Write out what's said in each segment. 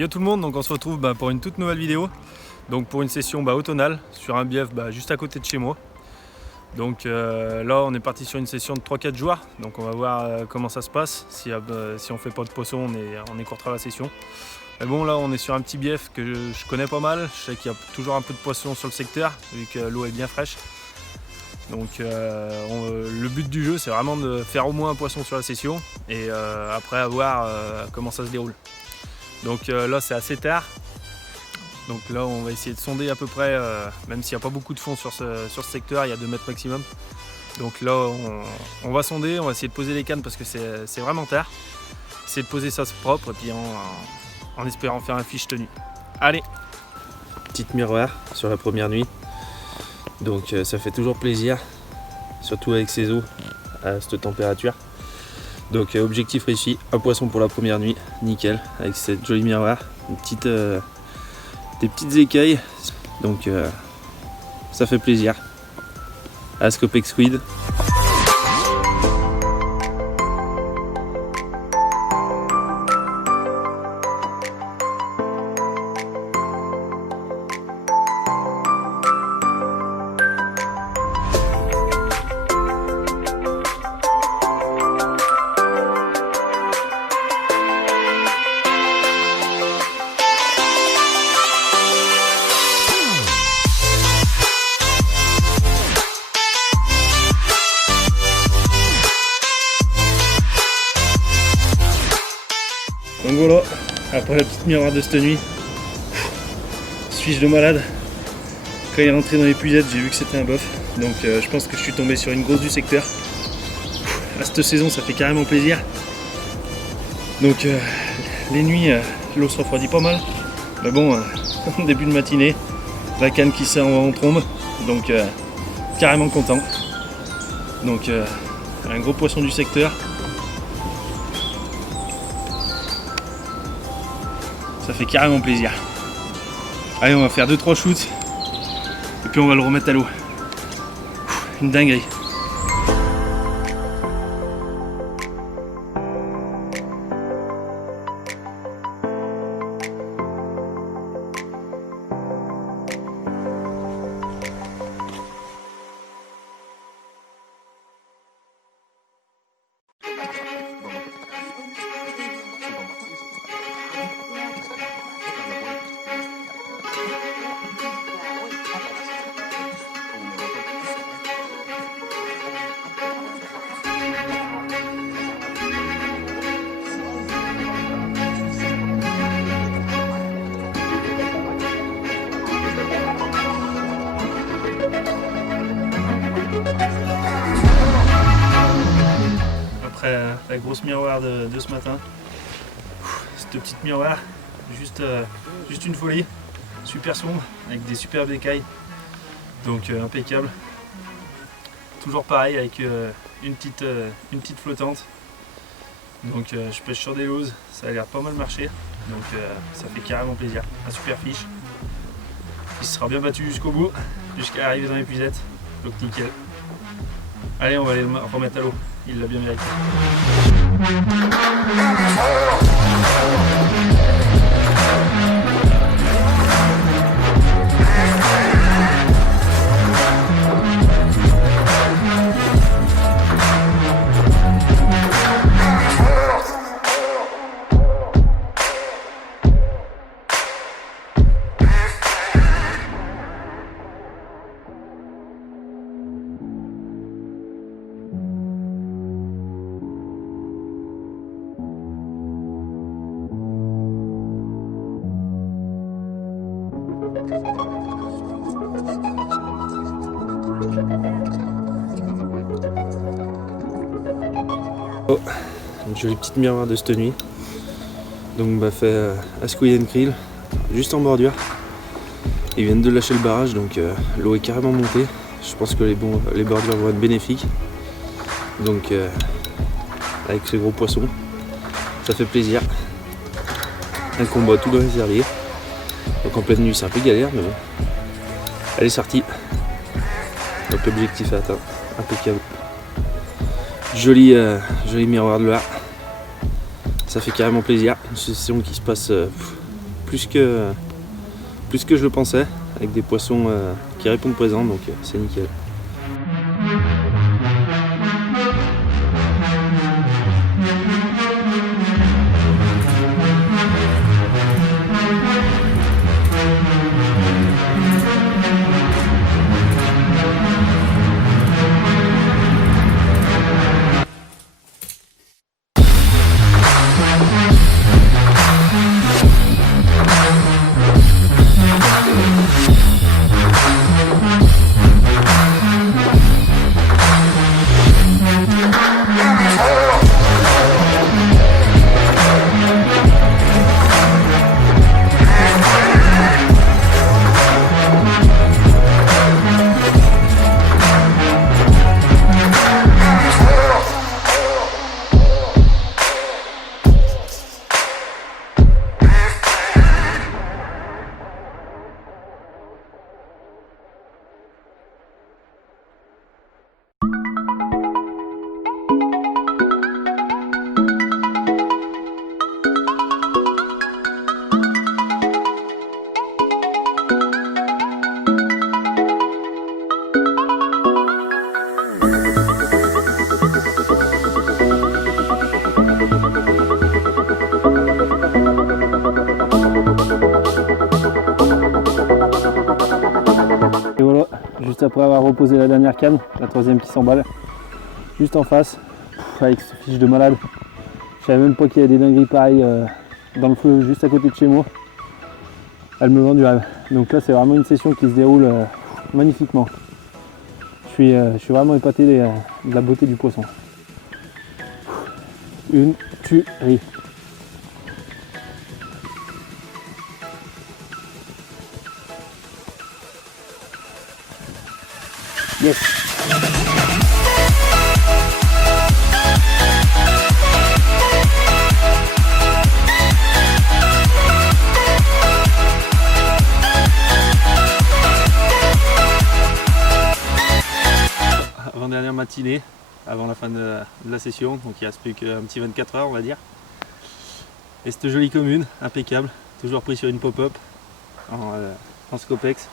Yo tout le monde, donc on se retrouve pour une toute nouvelle vidéo. Donc pour une session automnale sur un bief juste à côté de chez moi. Donc là on est parti sur une session de 3-4 jours. Donc on va voir comment ça se passe. Si on fait pas de poisson, on écourtera la session. Mais bon, là on est sur un petit bief que je connais pas mal. Je sais qu'il y a toujours un peu de poisson sur le secteur vu que l'eau est bien fraîche. Donc le but du jeu c'est vraiment de faire au moins un poisson sur la session et après à voir comment ça se déroule. Donc là c'est assez tard. Donc là on va essayer de sonder à peu près, même s'il n'y a pas beaucoup de fond sur ce secteur, il y a 2 mètres maximum. Donc là on va sonder, on va essayer de poser les cannes parce que c'est vraiment tard. Essayer de poser ça propre et puis en espérant faire un fiche tenue. Allez! Petite miroir sur la première nuit. Donc ça fait toujours plaisir, surtout avec ces eaux à cette température. Donc objectif réussi, un poisson pour la première nuit, nickel, avec cette jolie miroir, des petites écailles, donc ça fait plaisir. Ascopex squid. Donc voilà, après la petite miroir de cette nuit, suis-je de malade. Quand il est rentré dans l'épuisette, j'ai vu que c'était un boeuf. Donc je pense que je suis tombé sur une grosse du secteur. À cette saison, ça fait carrément plaisir. Donc les nuits, l'eau se refroidit pas mal. Mais bon, début de matinée, la canne qui sert en trombe. Donc carrément content. Donc un gros poisson du secteur. Ça fait carrément plaisir. Allez, on va faire 2-3 shoots et puis on va le remettre à l'eau. Une dinguerie. Après la grosse miroir de ce matin, cette petite miroir, juste une folie, super sombre, avec des superbes écailles, donc impeccable. Toujours pareil avec une petite flottante, donc je pêche sur des looses, ça a l'air pas mal marché, donc ça fait carrément plaisir, un super fiche. Il sera bien battu jusqu'au bout, jusqu'à arriver dans l'épuisette, donc nickel. Allez, on va aller le remettre à l'eau, il l'a bien mérité. Oh, une jolie petite miroir de cette nuit. Donc fait à squid and krill, juste en bordure. Ils viennent de lâcher le barrage, donc l'eau est carrément montée. Je pense que les bordures vont être bénéfiques. Donc avec ce gros poisson, ça fait plaisir. Un combat tout doit servir. Donc en pleine nuit c'est un peu galère, mais bon. Elle est sortie. Donc l'objectif est atteint. Impeccable. Joli miroir de là. Ça fait carrément plaisir. Une session qui se passe plus que je le pensais, avec des poissons qui répondent présents, donc c'est nickel. Et voilà, juste après avoir reposé la dernière canne, la troisième qui s'emballe, juste en face, avec ce fiche de malade. Je savais même pas qu'il y avait des dingueries pareilles dans le fleuve juste à côté de chez moi. Elle me vend du rêve. Donc là c'est vraiment une session qui se déroule magnifiquement. Je suis vraiment épaté de la beauté du poisson. Une tuerie. Yes. Avant-dernière matinée, avant la fin de la session, donc il ne reste plus qu'un petit 24 heures on va dire. Et cette jolie commune, impeccable, toujours pris sur une pop-up en Scopex,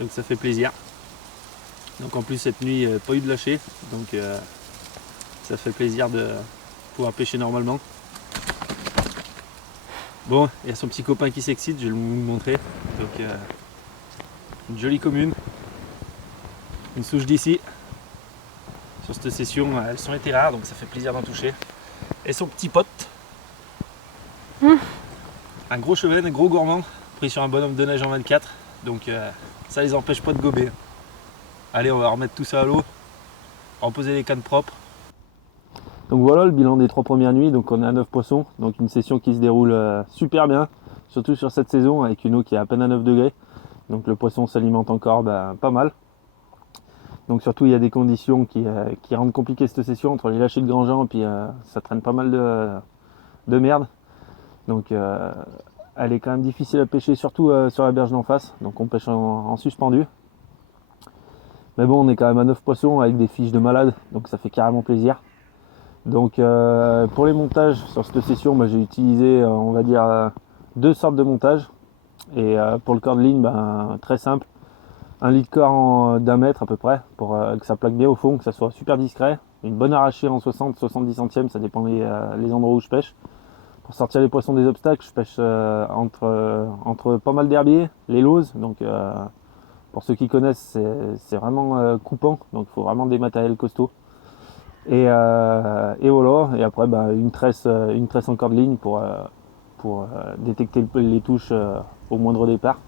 donc ça fait plaisir. Donc en plus cette nuit, pas eu de lâcher, donc ça fait plaisir de pouvoir pêcher normalement. Bon, il y a son petit copain qui s'excite, je vais vous montrer. Donc une jolie commune, une souche d'ici. Sur cette session, elles sont été rares, donc ça fait plaisir d'en toucher. Et son petit pote, un gros chevenne, un gros gourmand, pris sur un bonhomme de neige en 24, donc ça les empêche pas de gober. Allez, on va remettre tout ça à l'eau, reposer les cannes propres. Donc voilà le bilan des 3 premières nuits, donc on est à 9 poissons, donc une session qui se déroule super bien, surtout sur cette saison avec une eau qui est à peine à 9 degrés, donc le poisson s'alimente encore pas mal. Donc surtout il y a des conditions qui rendent compliqué cette session, entre les lâchers de grand Jean et puis ça traîne pas mal de merde, donc elle est quand même difficile à pêcher, surtout sur la berge d'en face, donc on pêche en suspendu. Mais bon, on est quand même à 9 poissons avec des fiches de malade, donc ça fait carrément plaisir. Donc pour les montages sur cette session, j'ai utilisé on va dire 2 sortes de montage. Et pour le corps de ligne, très simple. Un lit de corps d'1 mètre à peu près, pour que ça plaque bien au fond, que ça soit super discret. Une bonne arrachée en 60-70 centièmes, ça dépend les endroits où je pêche. Pour sortir les poissons des obstacles, je pêche entre pas mal d'herbiers, les lauses. Donc pour ceux qui connaissent, c'est vraiment coupant, donc il faut vraiment des matériels costauds. Et voilà, et après une tresse en corde ligne pour détecter les touches au moindre départ.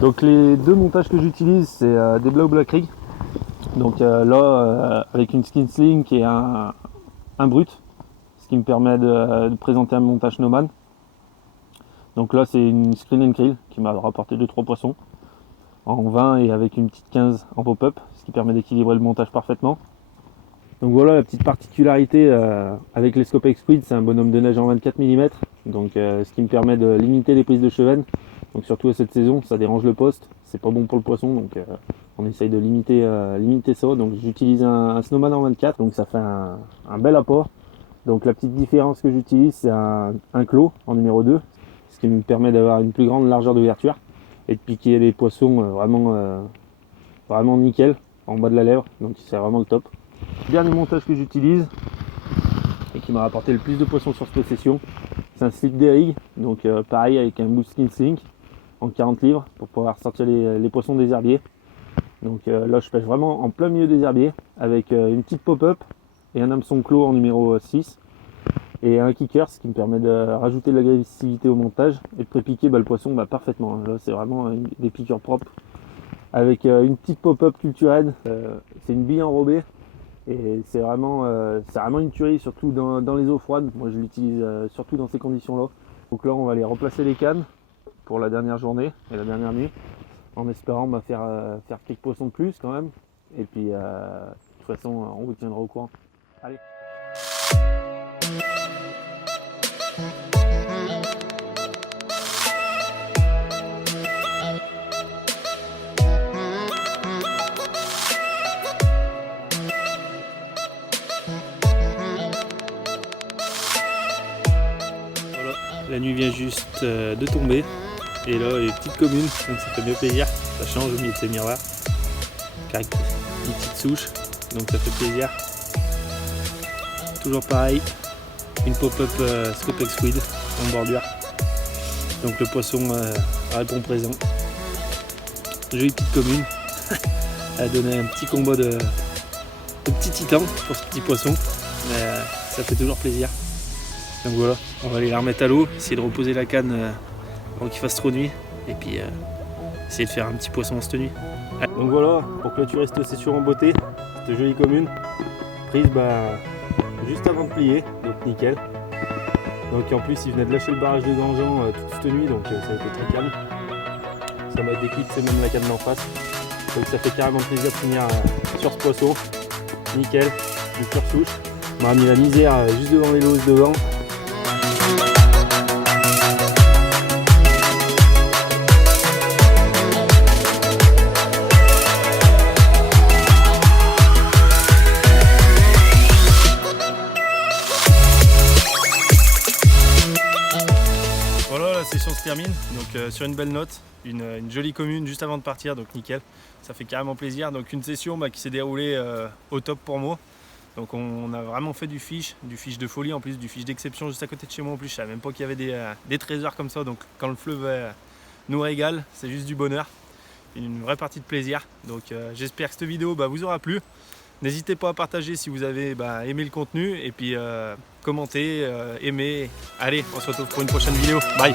Donc les 2 montages que j'utilise, c'est des Blau Black Rig. Donc là, avec une skin sling et un brut, ce qui me permet de présenter un montage Snowman. Donc là c'est une screen and krill qui m'a rapporté 2-3 poissons en 20 et avec une petite 15 en pop-up, ce qui permet d'équilibrer le montage parfaitement. Donc voilà la petite particularité avec les Scopex Squid, c'est un bonhomme de neige en 24 mm, donc ce qui me permet de limiter les prises de chevenne. Donc surtout à cette saison, ça dérange le poste, c'est pas bon pour le poisson, donc on essaye de limiter ça. Donc j'utilise un Snowman en 24, donc ça fait un bel apport. Donc la petite différence que j'utilise, c'est un clos en numéro 2, ce qui me permet d'avoir une plus grande largeur d'ouverture et de piquer les poissons vraiment nickel en bas de la lèvre, donc c'est vraiment le top. Dernier montage que j'utilise et qui m'a rapporté le plus de poissons sur cette session, c'est un slip d'Erig, donc pareil avec un bout skin sink en 40 livres pour pouvoir sortir les poissons des herbiers. Donc là je pêche vraiment en plein milieu des herbiers avec une petite pop-up et un hameçon clos en numéro 6 et un kicker, ce qui me permet de rajouter de l'agressivité au montage et de pré-piquer le poisson parfaitement. Là c'est vraiment des piqûres propres avec une petite pop-up culturelle, c'est une bille enrobée et c'est vraiment une tuerie, surtout dans les eaux froides. Moi je l'utilise surtout dans ces conditions là. Donc là on va aller replacer les cannes pour la dernière journée et la dernière nuit en espérant faire quelques poissons de plus quand même, et puis de toute façon on vous tiendra au courant. Allez. Voilà, la nuit vient juste de tomber et là les petites communes, donc ça fait bien plaisir, ça change au milieu de ces miroirs, avec une petite souche, donc ça fait plaisir. Toujours pareil, une pop-up Scopex Squid en bordure, donc le poisson répond présent. Jolie petite commune, elle a donné un petit combo de petits titans pour ce petit poisson, mais ça fait toujours plaisir. Donc voilà, on va aller la remettre à l'eau, essayer de reposer la canne avant qu'il fasse trop nuit, et puis essayer de faire un petit poisson en cette nuit. Donc voilà, pour clôturer cette session en beauté, cette jolie commune, prise juste avant de plier, donc nickel. Donc en plus il venait de lâcher le barrage de Gangeant toute cette nuit, donc ça a été très calme. Ça m'a déclipsé même la canne d'en face. Donc ça fait carrément plaisir de finir sur ce poisson. Nickel, une pure souche. On m'a mis la misère juste devant les loses devant. Voilà, la session se termine, donc sur une belle note, une jolie commune juste avant de partir, donc nickel, ça fait carrément plaisir. Donc une session qui s'est déroulée au top pour moi. Donc on a vraiment fait du fish de folie, en plus du fish d'exception juste à côté de chez moi. En plus je savais même pas qu'il y avait des trésors comme ça, donc quand le fleuve nous régale, c'est juste du bonheur, une vraie partie de plaisir. Donc j'espère que cette vidéo vous aura plu. N'hésitez pas à partager si vous avez aimé le contenu, et puis commenter, aimer. Allez, on se retrouve pour une prochaine vidéo. Bye.